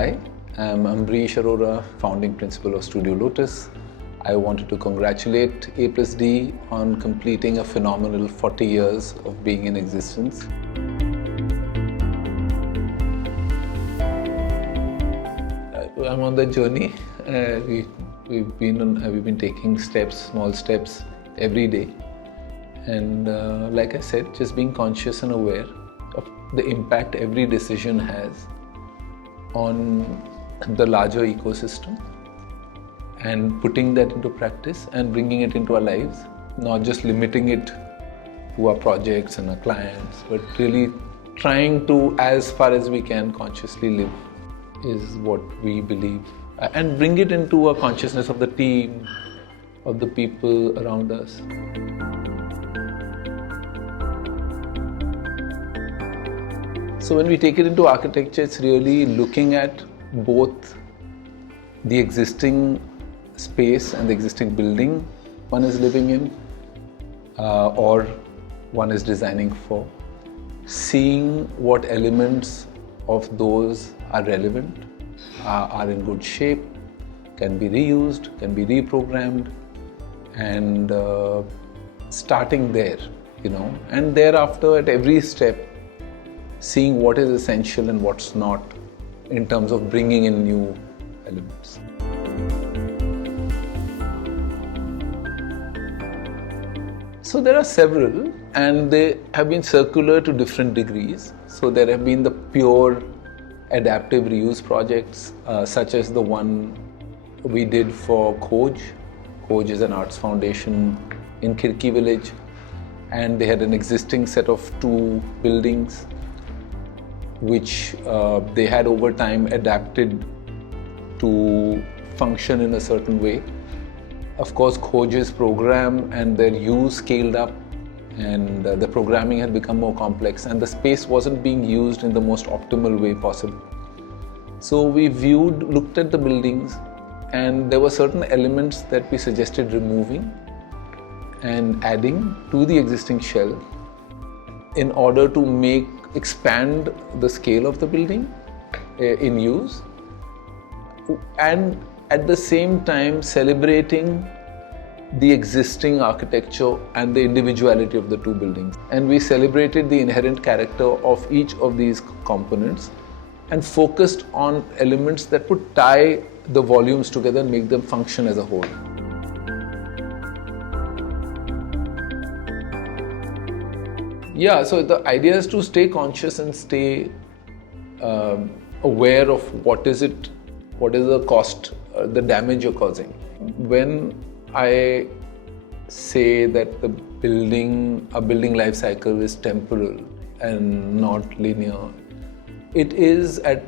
Hi, I'm Ambrish Arora, founding principal of Studio Lotus. I wanted to congratulate A+D on completing a phenomenal 40 years of being in existence. I'm on that journey. We've been taking small steps every day. And like I said, just being conscious and aware of the impact every decision has on the larger ecosystem and putting that into practice and bringing it into our lives, not just limiting it to our projects and our clients, but really trying to, as far as we can, consciously live is what we believe, and bring it into a consciousness of the team, of the people around us. So when we take it into architecture, it's really looking at both the existing space and the existing building one is living in or one is designing for, seeing what elements of those are relevant, are in good shape, can be reused, can be reprogrammed, and starting there, and thereafter at every step seeing what is essential and what's not in terms of bringing in new elements. So there are several, and they have been circular to different degrees. So there have been the pure adaptive reuse projects, such as the one we did for Khoj. Khoj is an arts foundation in Khirki village, and they had an existing set of 2 buildings which they had over time adapted to function in a certain way. Of course, Khoj's program and their use scaled up, and the programming had become more complex, and the space wasn't being used in the most optimal way possible. So we looked at the buildings, and there were certain elements that we suggested removing and adding to the existing shell in order to expand the scale of the building in use, and at the same time celebrating the existing architecture and the individuality of the 2 buildings. And we celebrated the inherent character of each of these components and focused on elements that would tie the volumes together and make them function as a whole. Yeah, so the idea is to stay conscious and stay aware of what is the cost, the damage you're causing. When I say that a building life cycle is temporal and not linear, it is at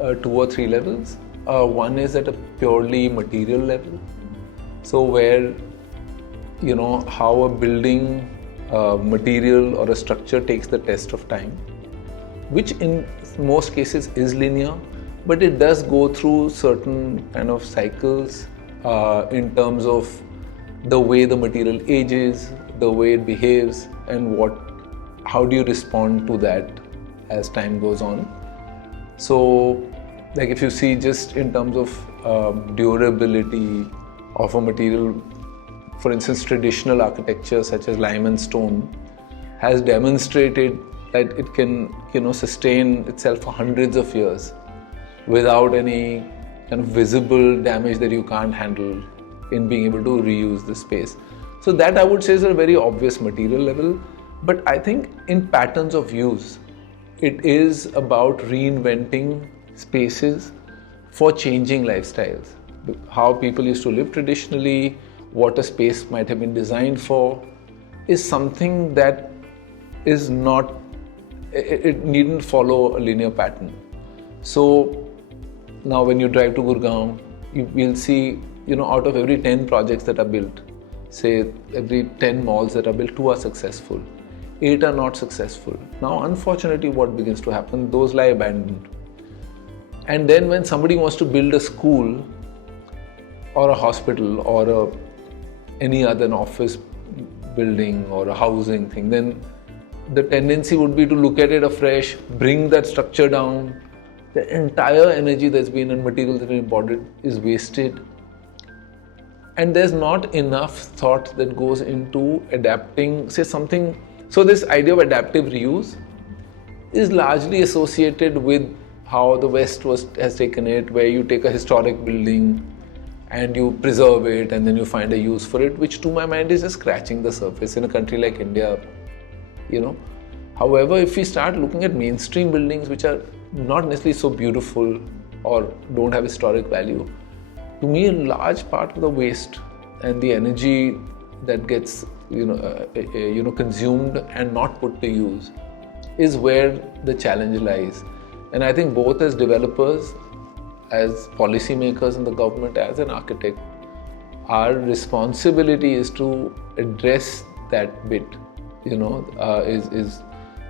2 or 3 levels. One is at a purely material level. So where, how a building material or a structure takes the test of time, which in most cases is linear, but it does go through certain kind of cycles in terms of the way the material ages, the way it behaves, and how do you respond to that as time goes on. So like if you see just in terms of durability of a material, for instance, traditional architecture such as lime and stone has demonstrated that it can, sustain itself for hundreds of years without any kind of visible damage that you can't handle in being able to reuse the space. So that I would say is a very obvious material level, but I think in patterns of use, it is about reinventing spaces for changing lifestyles. How people used to live traditionally, what a space might have been designed for, is something that is not, it needn't follow a linear pattern. So now when you drive to Gurgaon, you will see, out of every 10 projects that are built, say every 10 malls that are built, 2 are successful, 8 are not successful. Now unfortunately what begins to happen, those lie abandoned. And then when somebody wants to build a school or a hospital or any other office building or a housing thing, then the tendency would be to look at it afresh, bring that structure down, the entire energy that's been and material that's been imported is wasted. And there's not enough thought that goes into adapting, say something. So this idea of adaptive reuse is largely associated with how the West has taken it, where you take a historic building and you preserve it and then you find a use for it, which to my mind is just scratching the surface in a country like India, you know. However, if we start looking at mainstream buildings which are not necessarily so beautiful or don't have historic value, to me a large part of the waste and the energy that gets consumed and not put to use is where the challenge lies. And I think both as developers, as policymakers in the government, as an architect, our responsibility is to address that bit. Is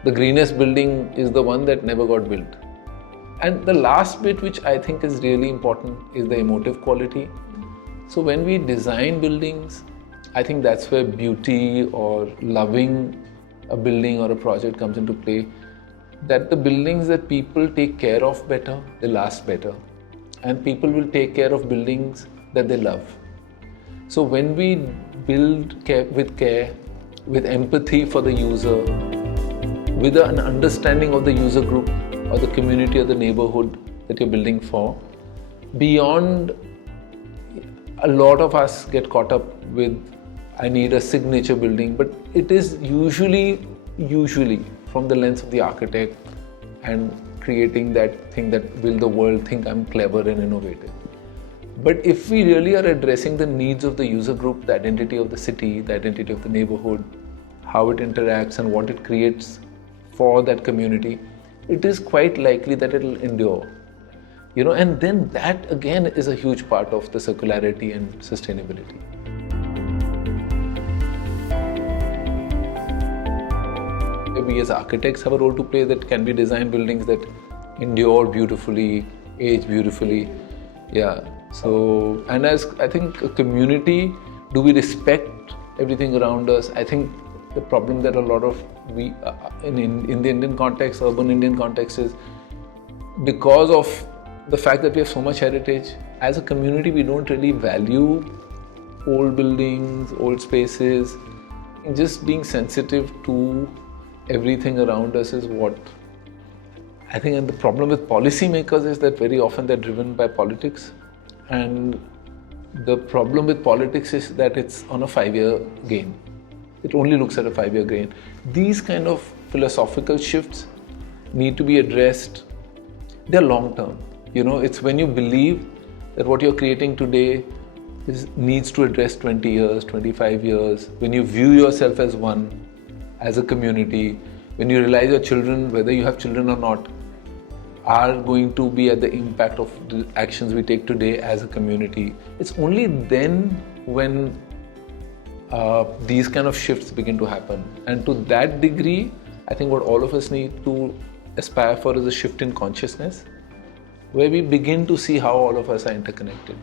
the greenest building is the one that never got built. And the last bit, which I think is really important, is the emotive quality. So when we design buildings, I think that's where beauty or loving a building or a project comes into play. That the buildings that people take care of better, they last better. And people will take care of buildings that they love. So when we build with care, with empathy for the user, with an understanding of the user group or the community or the neighborhood that you're building for, beyond, a lot of us get caught up with, I need a signature building, but it is usually from the lens of the architect and creating that thing that will the world think I'm clever and innovative. But if we really are addressing the needs of the user group, the identity of the city, the identity of the neighborhood, how it interacts and what it creates for that community, it is quite likely that it will endure. And then that again is a huge part of the circularity and sustainability. We as architects have a role to play, that can be design buildings that endure beautifully, age beautifully. Yeah. So, and as I think a community, do we respect everything around us? I think the problem that a lot of we in the Indian context, urban Indian context, is because of the fact that we have so much heritage. As a community, we don't really value old buildings, old spaces. Just being sensitive to everything around us is what I think. And the problem with policymakers is that very often they're driven by politics. And the problem with politics is that it's on a 5-year gain. It only looks at a 5-year gain. These kind of philosophical shifts need to be addressed. They're long term. It's when you believe that what you're creating today needs to address 20 years, 25 years, when you view yourself as one, as a community, when you realize your children, whether you have children or not, are going to be at the impact of the actions we take today as a community. It's only then when these kind of shifts begin to happen. And to that degree, I think what all of us need to aspire for is a shift in consciousness, where we begin to see how all of us are interconnected.